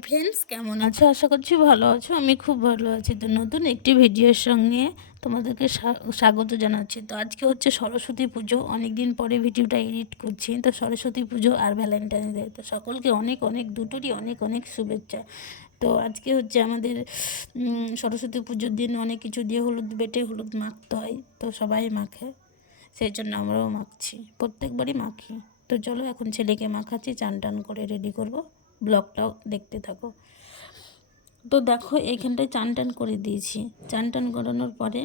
Friends, কেমন আছো? আশা করছি ভালো আছো। আমি খুব ভালো আছি। তো নতুন একটি ভিডিওর সঙ্গে তোমাদেরকে স্বা- স্বাগত জানাচ্ছি। তো আজকে হচ্ছে সরস্বতী পুজো। অনেক দিন পরে ভিডিওটা এডিট করছি। তো সরস্বতী পুজো আর ভ্যালেন্টাইন ডে তো সকলকে অনেক অনেক, দুটোরই অনেক অনেক শুভেচ্ছা। তো আজকে হচ্ছে আমাদের সরস্বতী পুজোর দিন অনেক কিছু দিয়ে হলুদ বেটে, হলুদ মাখতে হয়। তো সবাই মাখে। সেই জন্য আমরাও মাখছি। প্রত্যেকবারই মাখি। তো চলো এখন ছেলেকে মাখাচ্ছি চান টান করে রেডি করব। ব্লগটাও দেখতে থাকো। তো দেখো, এইখানটায় চান টান করে দিয়েছি। চান টান করানোর পরে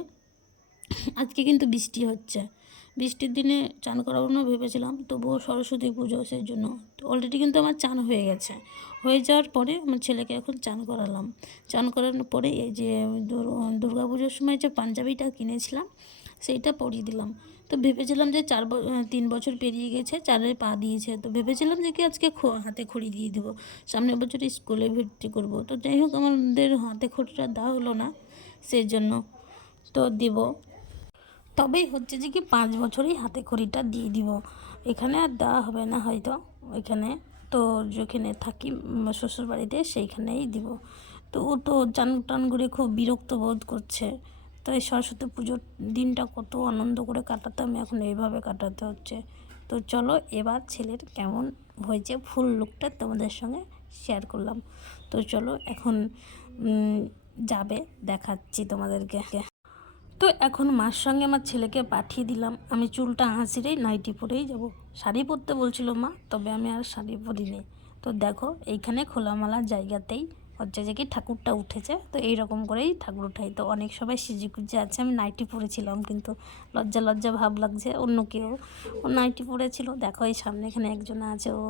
আজকে কিন্তু বৃষ্টি হচ্ছে। বৃষ্টির দিনে চান করানো ভেবেছিলাম, তবুও সরস্বতী পুজো, সেই জন্য তো অলরেডি কিন্তু আমার চান হয়ে গেছে। হয়ে যাওয়ার পরে আমার ছেলেকে এখন চান করালাম। চান করানোর পরে এই যে দুর্গা পুজোর সময় যে পাঞ্জাবিটা কিনেছিলাম সেইটা পরিয়ে দিলাম। তো ভেবেছিলাম যে চার তিন বছর পেরিয়ে গেছে চারে পা দিয়েছে। তো ভেবেছিলাম যে কি আজকে হাতে খড়ি দিয়ে দেবো। সামনের বছর স্কুলে ভর্তি করব। তো যাই হোক, আমাদের হাতে খড়িটা দেওয়া হলো না সেই জন্য তো দিব। তবেই হচ্ছে যে কি পাঁচ বছরই হাতে খড়িটা দিয়ে দিব। এখানে আর দেওয়া হবে না হয়তো এখানে। তো যেখানে থাকি শ্বশুর বাড়িতে সেইখানেই দিব। তো ও তো চান টান করে খুব বিরক্ত বোধ করছে। তো এই সরস্বতী পুজোর দিনটা কত আনন্দ করে কাটাতাম, এখন এইভাবে কাটাতে হচ্ছে। তো চলো এবার ছেলের কেমন হয়েছে ফুল লুকটা তোমাদের সঙ্গে শেয়ার করলাম। তো চলো এখন যাবে, দেখাচ্ছি তোমাদেরকে। তো এখন মার সঙ্গে আমার ছেলেকে পাঠিয়ে দিলাম। আমি চুলটা আঁচড়েই নাইটি পরেই যাব। শাড়ি পরতে বলছিল মা, তবে আমি আর শাড়ি পরিনি। তো দেখো, এইখানে খোলামেলা জায়গাতেই হচ্ছে যে কি ঠাকুরটা উঠেছে। তো এই রকম করেই ঠাকুর উঠাই। তো অনেক সবাই সিজি কুজে আছে। আমি নাইটি পরেছিলাম, কিন্তু লজ্জা লজ্জা ভাব লাগছে। অন্য কেউ ও নাইটি পরেছিল। দেখো এই সামনে এখানে একজন আছে ও।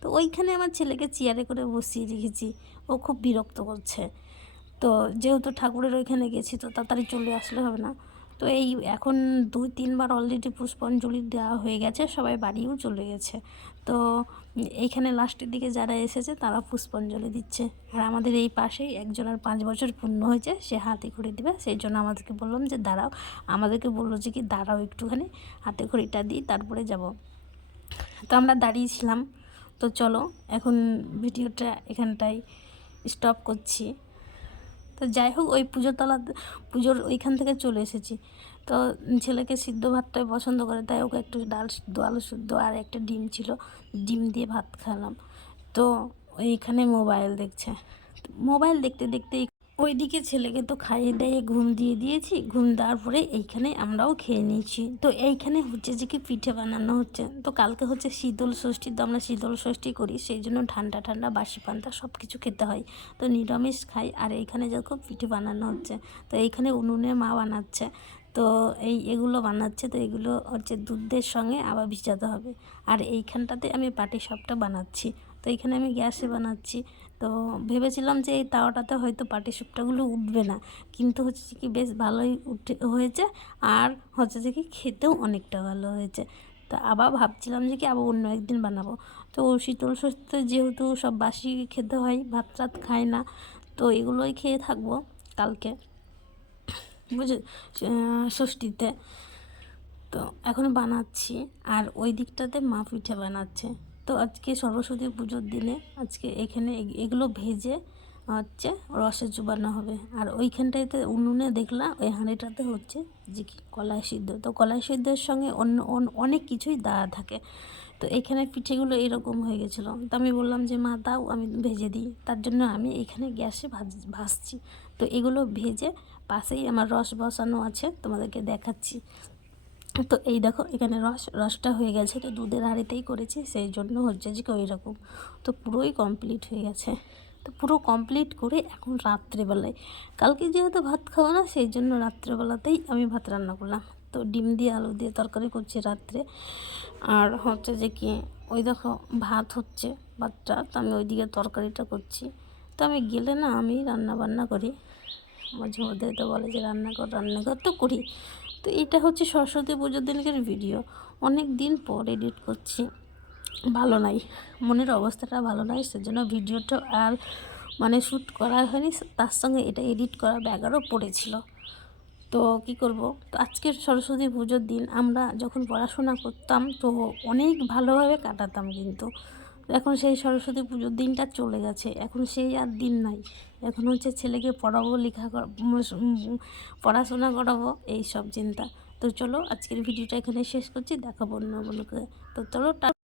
তো ওইখানে আমার ছেলেকে চেয়ারে করে বসিয়ে রেখেছি। ও খুব বিরক্ত করছে। তো যেহেতু ঠাকুরের ওইখানে গেছি, তো তাড়াতাড়ি চলে আসলে হবে না। তো এই এখন দুই, তিনবার অলরেডি পুষ্পাঞ্জলি দেওয়া হয়ে গেছে, সবাই বাড়িও চলে গেছে। তো এইখানে লাস্টের দিকে যারা এসেছে, তারা পুষ্পাঞ্জলি দিচ্ছে। আর আমাদের এই পাশেই একজনের পাঁচ বছর পূর্ণ হয়েছে, সে হাতে খড়ি দিবে। সেই জন্য আমাদেরকে বললাম যে, দাঁড়াও। আমাদেরকে বলল যে, কি, দাঁড়াও একটুখানি, হাতে খড়িটা দিই, তারপরে যাব। তো আমরা দাঁড়িয়েছিলাম। তো চলো, এখন ভিডিওটা এখানটায় স্টপ করছি। তো যাই হোক, ওই পুজোতলা পুজোর ওইখান থেকে চলে এসেছি। তো ছেলেকে সিদ্ধ ভাতটাই পছন্দ করে, তাই ওকে একটু ডাল সিদ্ধ আলু সিদ্ধ আর একটা ডিম ছিল, ডিম দিয়ে ভাত খেলাম তো ওইখানে মোবাইল দেখছে। মোবাইল দেখতে দেখতে ওইদিকে ছেলেকে তো খাইয়ে দিয়ে ঘুম দিয়ে দিয়েছি, ঘুম দেওয়ার পরে এইখানে আমরাও খেয়ে নিয়েছি। তো এইখানে হচ্ছে যে কি পিঠে বানানো হচ্ছে। তো কালকে হচ্ছে শীতল ষষ্ঠী, তো আমরা শীতল ষষ্ঠী করি, সেই জন্য ঠান্ডা ঠান্ডা বাসি পান্তা সব কিছু খেতে হয়। তো নিরামিষ খাই, আর এইখানে যখন পিঠে বানানো হচ্ছে। তো এইখানে উনুনে মা বানাচ্ছে। তো এই এগুলো বানাচ্ছে, তো এগুলো হচ্ছে দুধের সঙ্গে আবার ভিজাতে হবে। আর এইখানটাতে আমি পাটি সাপটা বানাচ্ছি। তো এখানে আমি গ্যাসে বানাচ্ছি। তো ভেবেছিলাম যে এই তাওয়াটাতে হয়তো পাটি সুপটাগুলো উঠবে না। কিন্তু হচ্ছে কি বেশ ভালোই উঠে হয়েছে। আর হচ্ছে যে কি খেতেও অনেকটা ভালো হয়েছে। তো আবার ভাবছিলাম যে কি আবার অন্য একদিন বানাবো। তো শীতল ষষ্ঠীতে যেহেতু সব বাসি খেতে হয়, ভাত টাত খায় না, তো এগুলোই খেয়ে থাকব কালকে। বুঝে ষষ্ঠীতে। তো এখন বানাচ্ছি, আর ওই দিকটাতে মা পিঠে বানাচ্ছে। তো আজকে সরস্বতী পুজোর দিনে আজকে এখানে এগ- এগুলো ভেজে হচ্ছে রসে চুবানো হবে। আর ওইখানটাতে উনুনে দেখলাম ওই হাঁড়িটাতে হচ্ছে যে কি কলাই সিদ্ধ। তো কলাই সিদ্ধের সঙ্গে অন্য অন- অনেক কিছুই দেওয়া থাকে। তো এখানে পিঠেগুলো এরকম হয়ে গেছিল। তো আমি বললাম যে, মা, দাও, আমি ভেজে দিই। তার জন্য আমি এখানে গ্যাসে ভাজ, ভাজছি। তো এগুলো ভেজে পাশেই আমার রস বসানো আছে, তোমাদেরকে দেখাচ্ছি। তো এই দেখো, এখানে রস, রসটা হয়ে গেছে। তো দুধের হাঁড়িতেই করেছি, সেই জন্য হচ্ছে যে ওই রকম তো পুরোই কমপ্লিট হয়ে গেছে। তো পুরো কমপ্লিট করে এখন রাত্রেবেলায়। কালকে যেহেতু ভাত খাব না, সেই জন্য রাত্রেবেলাতেই আমি ভাত রান্না করলাম। তো ডিম দিয়ে আলু দিয়ে তরকারি করছি রাত্রে। আর হচ্ছে যে কি, ওই দেখো ভাত হচ্ছে, ভাতটা তো আমি ওইদিকে তরকারিটা করছি। তো আমি গেলে না আমি রান্না বান্না করি। মাঝে মধ্যে তো বলে যে রান্না কর রান্না কর, তো করি। তো এটা হচ্ছে সরস্বতী পুজোর দিনকের ভিডিও অনেক দিন পর এডিট করছি। ভালো নাই। মনের অবস্থাটা ভালো নাই, সেজন্য ভিডিওটা আর মানে শ্যুট করা হয়নি, তার সঙ্গে এটা এডিট করা ব্যাগারও পড়েছিল। তো কি করব? আজকের সরস্বতী পুজোর দিন আমরা যখন পড়াশোনা করতাম, তো অনেক ভালোভাবে কাটাতাম কিন্তু। এখন সেই সরস্বতী পুজোর দিনটা চলে গেছে, এখন সেই আর দিন নাই। এখন হচ্ছে ছেলেকে পড়াবো, লেখা পড়াশোনা করাবো, এই সব চিন্তা। তো চলো আজকের ভিডিওটা এখানে শেষ করছি দেখাবো অন্য তো চলো